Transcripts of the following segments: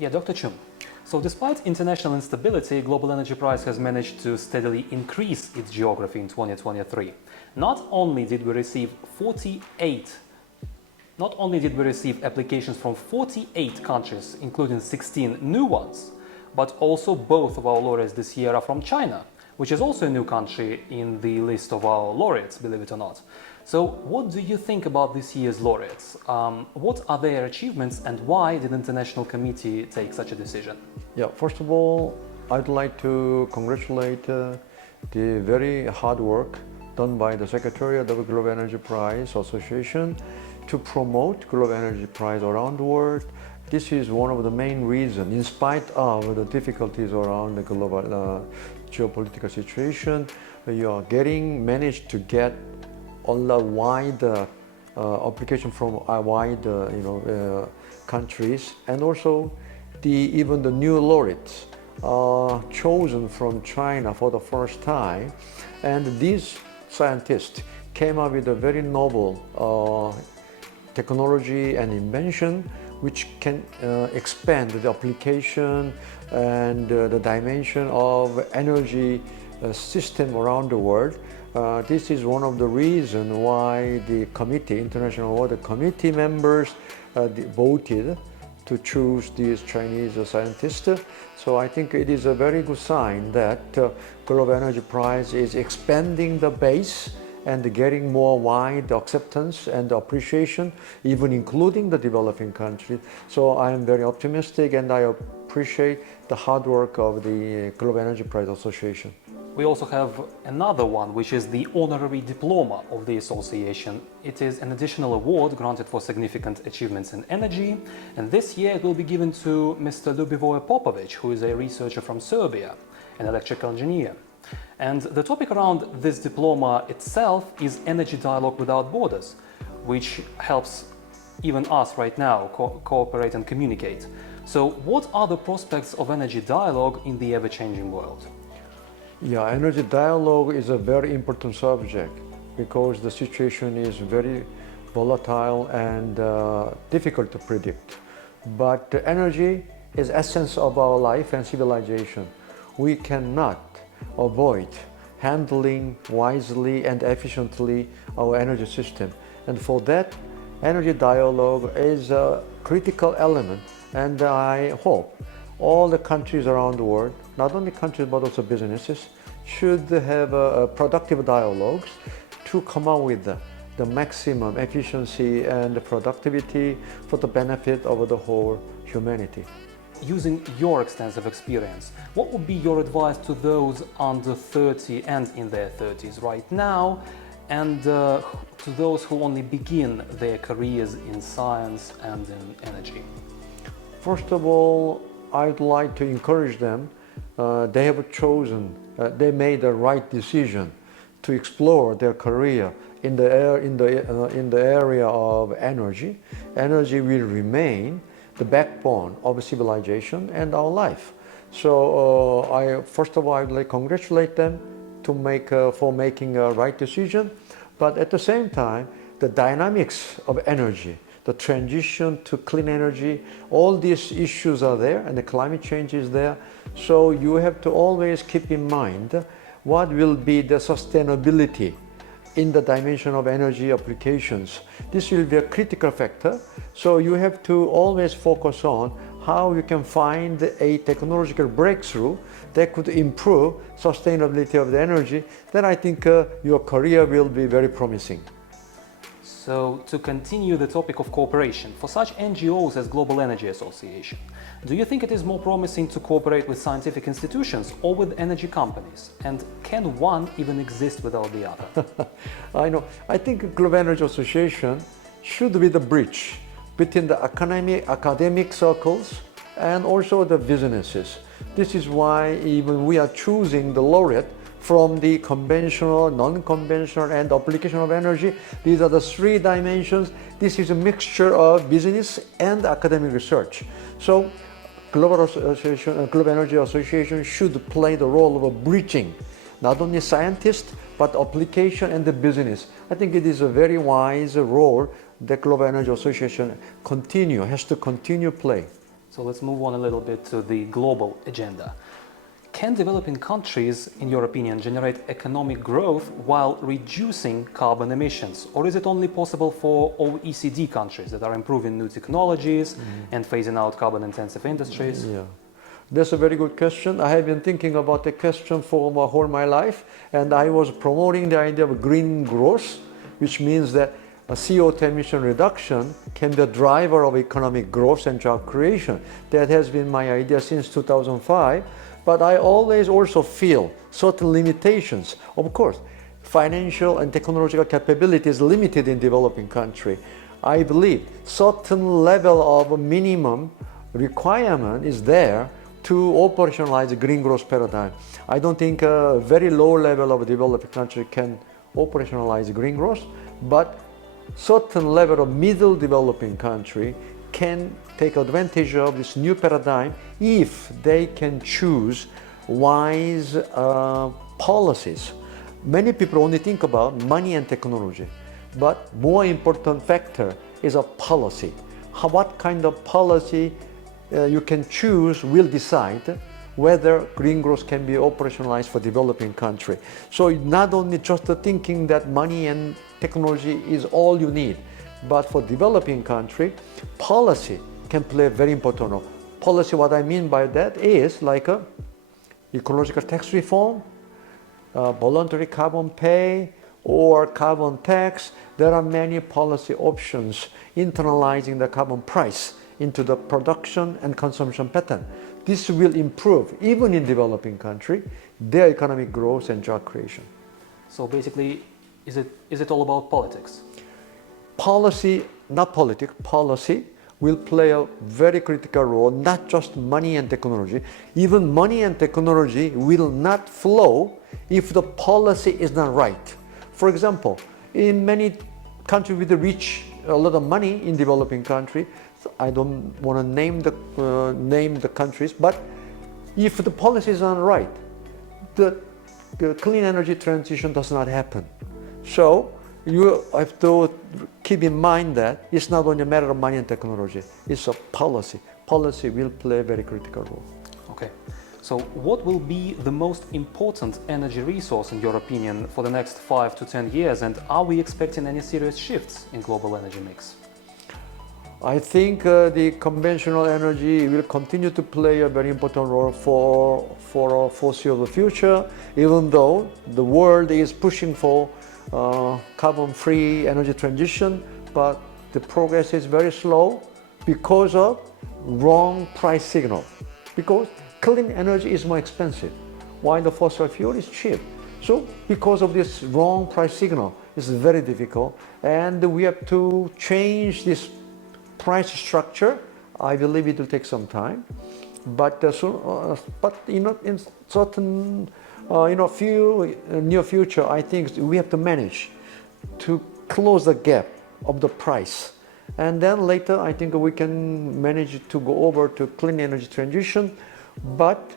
Yeah, Dr. Chung. So despite international instability, global energy price has managed to steadily increase its geography in 2023. Not only did we receive applications from 48 countries, including 16 new ones, but also both of our laureates this year are from China, which is also a new country in the list of our laureates, believe it or not. So what do you think about this year's laureates? What are their achievements and why did the International Committee take such a decision? Yeah, first of all, I'd like to congratulate the very hard work done by the Secretariat of the Global Energy Prize Association to promote Global Energy Prize around the world. This is one of the main reasons, in spite of the difficulties around the global geopolitical situation, you are managed to get a wide application from a wide countries, and also even the new laureates are chosen from China for the first time, and these scientists came up with a very novel technology and invention which can expand the application and the dimension of energy system around the world. This is one of the reasons why the committee, International Water Committee members voted to choose these Chinese scientists. So I think it is a very good sign that Global Energy Prize is expanding the base and getting more wide acceptance and appreciation, even including the developing countries. So I am very optimistic and I appreciate the hard work of the Global Energy Prize Association. We also have another one, which is the honorary diploma of the association. It is an additional award granted for significant achievements in energy, and this year it will be given to Mr. Ljubivoje Popovic, who is a researcher from Serbia, an electrical engineer. And the topic around this diploma itself is Energy Dialogue Without Borders, which helps even us right now cooperate and communicate. So what are the prospects of energy dialogue in the ever-changing world? Yeah, energy dialogue is a very important subject because the situation is very volatile and difficult to predict. But energy is essence of our life and civilization. We cannot avoid handling wisely and efficiently our energy system. And for that, energy dialogue is a critical element. And I hope all the countries around the world, not only countries but also businesses, should have productive dialogues to come up with the maximum efficiency and productivity for the benefit of the whole humanity. Using your extensive experience, what would be your advice to those under 30 and in their 30s right now, and to those who only begin their careers in science and in energy? First of all, I'd like to encourage them. They have chosen, they made the right decision to explore their career in the area of energy. Energy will remain the backbone of civilization and our life. So first of all, I would like to congratulate them for making a right decision. But at the same time, the dynamics of energy, the transition to clean energy, all these issues are there, and the climate change is there. So you have to always keep in mind what will be the sustainability in the dimension of energy applications. This will be a critical factor. So you have to always focus on how you can find a technological breakthrough that could improve sustainability of the energy. Then I think your career will be very promising. So, to continue the topic of cooperation, for such NGOs as Global Energy Association, do you think it is more promising to cooperate with scientific institutions or with energy companies? And can one even exist without the other? I know. I think Global Energy Association should be the bridge between the academic circles and also the businesses. This is why even we are choosing the laureate from the conventional, non-conventional, and application of energy. These are the three dimensions. This is a mixture of business and academic research. So Global Energy Association should play the role of a bridging, not only scientists, but application and the business. I think it is a very wise role that Global Energy Association has to continue play. So let's move on a little bit to the global agenda. Can developing countries, in your opinion, generate economic growth while reducing carbon emissions? Or is it only possible for OECD countries that are improving new technologies and phasing out carbon-intensive industries? Yeah. That's a very good question. I have been thinking about the question for my whole my life, and I was promoting the idea of green growth, which means that a CO2 emission reduction can be a driver of economic growth and job creation. That has been my idea since 2005. But I always also feel certain limitations. Of course, financial and technological capability is limited in developing country. I believe certain level of minimum requirement is there to operationalize a green growth paradigm. I don't think a very low level of developing country can operationalize green growth, but certain level of middle developing country can take advantage of this new paradigm if they can choose wise policies. Many people only think about money and technology, but more important factor is a policy. What kind of policy you can choose will decide whether green growth can be operationalized for developing country. So not only just thinking that money and technology is all you need, but for developing country, policy can play a very important role. Policy, what I mean by that is like a ecological tax reform, voluntary carbon pay, or carbon tax. There are many policy options internalizing the carbon price into the production and consumption pattern. This will improve, even in developing country, their economic growth and job creation. So basically, is it all about politics? Policy, not politics, policy will play a very critical role, not just money and technology. Even money and technology will not flow if the policy is not right. For example, in many countries with a lot of money in developing country, I don't want to name the countries, but if the policy is not right, the clean energy transition does not happen. So you have to keep in mind that it's not only a matter of money and technology, it's a policy. Policy will play a very critical role. Okay. So what will be the most important energy resource, in your opinion, for the next 5 to 10 years? And are we expecting any serious shifts in global energy mix? I think the conventional energy will continue to play a very important role for our foreseeable future, even though the world is pushing for carbon-free energy transition, but the progress is very slow because of wrong price signal. Because clean energy is more expensive, while the fossil fuel is cheap. So because of this wrong price signal, it's very difficult, and we have to change this price structure. I believe it will take some time, but in certain near future, I think we have to manage to close the gap of the price, and then later I think we can manage to go over to clean energy transition. But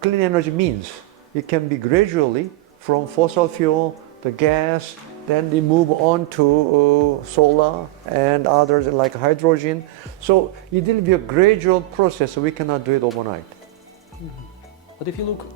clean energy means it can be gradually from fossil fuel, the gas, then they move on to solar and others like hydrogen. So it will be a gradual process, so we cannot do it overnight. But if you look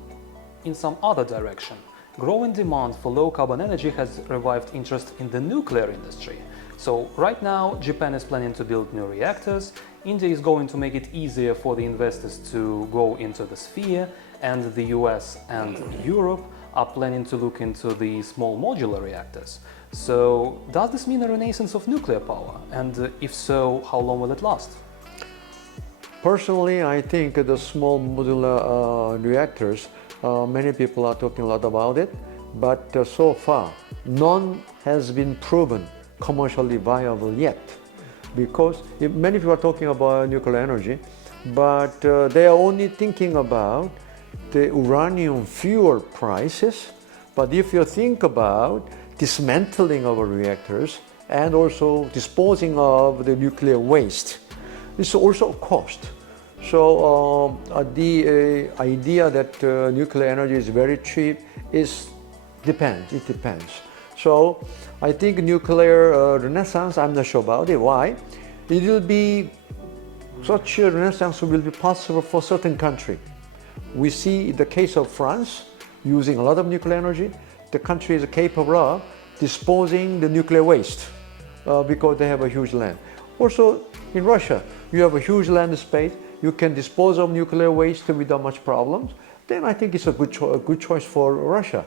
in some other direction, growing demand for low carbon energy has revived interest in the nuclear industry. So right now, Japan is planning to build new reactors, India is going to make it easier for the investors to go into the sphere, and the US and Europe are planning to look into the small modular reactors. So does this mean a renaissance of nuclear power? And if so, how long will it last? Personally, I think the small modular reactors, many people are talking a lot about it, but so far, none has been proven commercially viable yet. Because many people are talking about nuclear energy, but they are only thinking about the uranium fuel prices. But if you think about dismantling our reactors and also disposing of the nuclear waste, it's also a cost. So the idea that nuclear energy is very cheap depends. It depends. So I think nuclear renaissance, I'm not sure about it. Why? It will be such a renaissance will be possible for certain country. We see the case of France using a lot of nuclear energy. The country is capable of disposing the nuclear waste because they have a huge land. Also in Russia, you have a huge land space. You can dispose of nuclear waste without much problems. Then I think it's a good choice for Russia.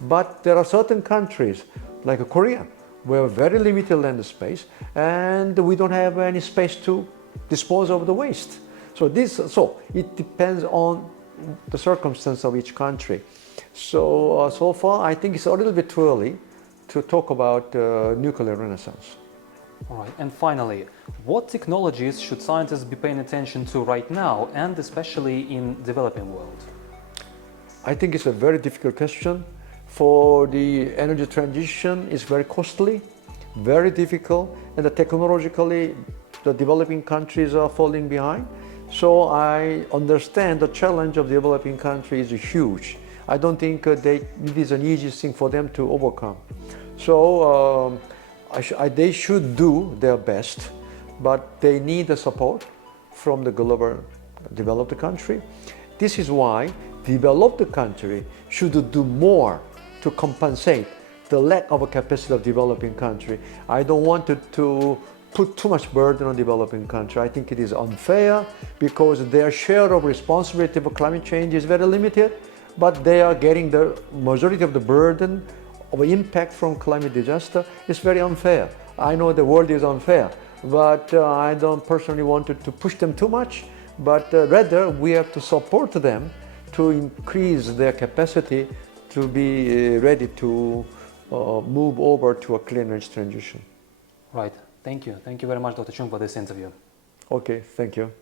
But there are certain countries like Korea, we have very limited land space and we don't have any space to dispose of the waste. So it depends on the circumstance of each country. So far I think it's a little bit too early to talk about nuclear renaissance. All right, and finally, what technologies should scientists be paying attention to right now, and especially in developing world? I think it's a very difficult question. For the energy transition, it's very costly, very difficult, and technologically, the developing countries are falling behind. So I understand the challenge of developing countries is huge. I don't think it is an easy thing for them to overcome. So they should do their best, but they need the support from the global developed country. This is why developed country should do more to compensate the lack of a capacity of developing country. I don't want to put too much burden on developing country. I think it is unfair because their share of responsibility for climate change is very limited, but they are getting the majority of the burden of impact from climate disaster. It's very unfair. I know the world is unfair, but I don't personally want to push them too much, but rather we have to support them to increase their capacity to be ready to move over to a clean energy transition. Right. Thank you. Thank you very much, Dr. Chung, for this interview. Okay, thank you.